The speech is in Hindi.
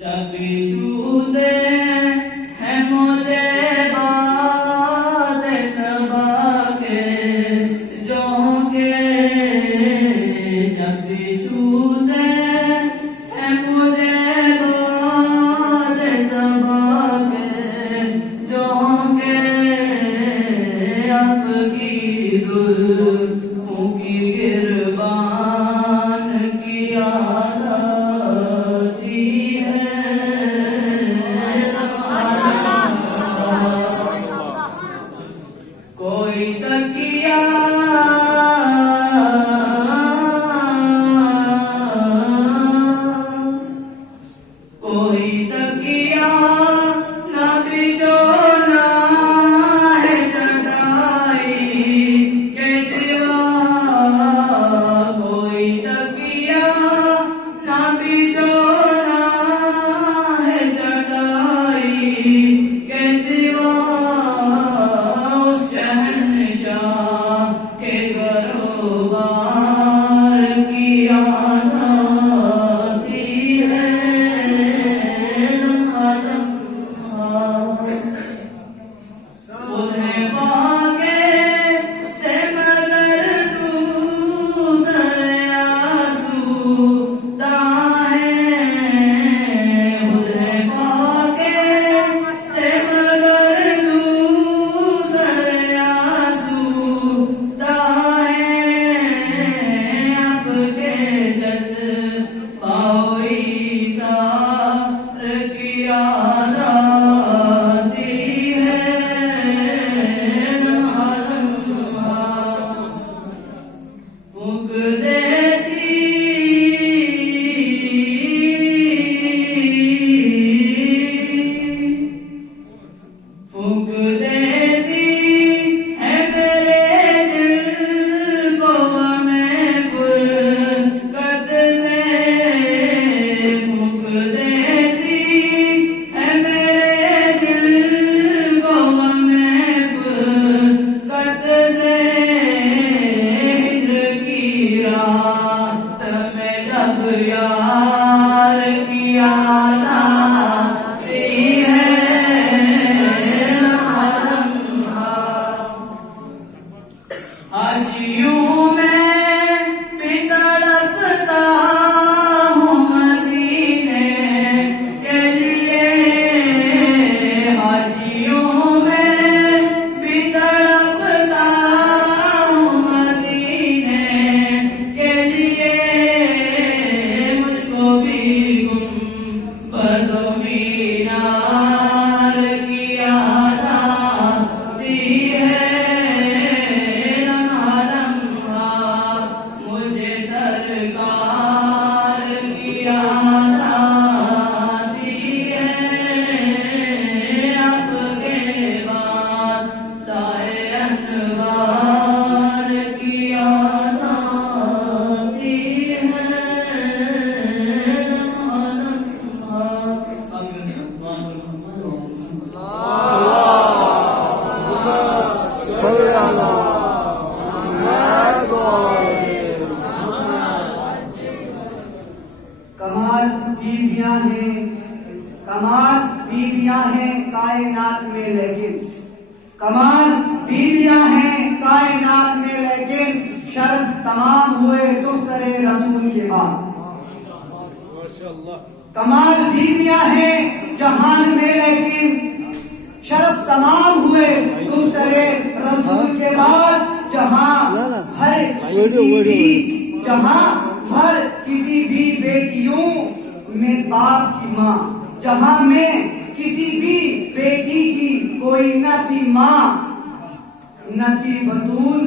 जब छूते हैं मुझे बाद सबा के जोंगे, जब छूते हैं मुझे बाद सबा के जोंगे, आपकी जुल्फों की गिरबान की कोई तकिया न बिछोना है चटाई के सिवा, कोई तकिया न बिछोना है चटाई के सिवा, के कारोबार की आजादी है उन्हें वाके से मगर दूसरे आसूदा है, उन्हें वाके से मगर दूसरे आसूदा फूंक देती है मेरे दिल को मैं फुरकत से, फूंक देती है मेरे दिल को मैं फुरकत से, हिज्र की रात में जब यार की याद आती है, आज यूं मैं भी तड़पता हूँ मदीने के लिए, आज यूं मैं भी तड़पता हूँ मदीने के लिए, मुझको भी गुंबदो मीनार की याद आती है, मुझे सरकार की याद आती है, आपके बाद दाए अनवार की याद आती है। कमाल बीबियां हैं कायनात में, लेकिन कमाल बीबियां हैं कायनात में, लेकिन शर्फ तमाम हुए दुख्तरे रसूल के बाद। कमाल बीबियां हैं जहान में, लेकिन शर्फ तमाम हुए दुख्तरे रसूल के बाद। जहां हर किसी भी बेटियों में बाप की माँ, जहां में किसी भी बेटी की कोई न थी माँ, न थी बतूल।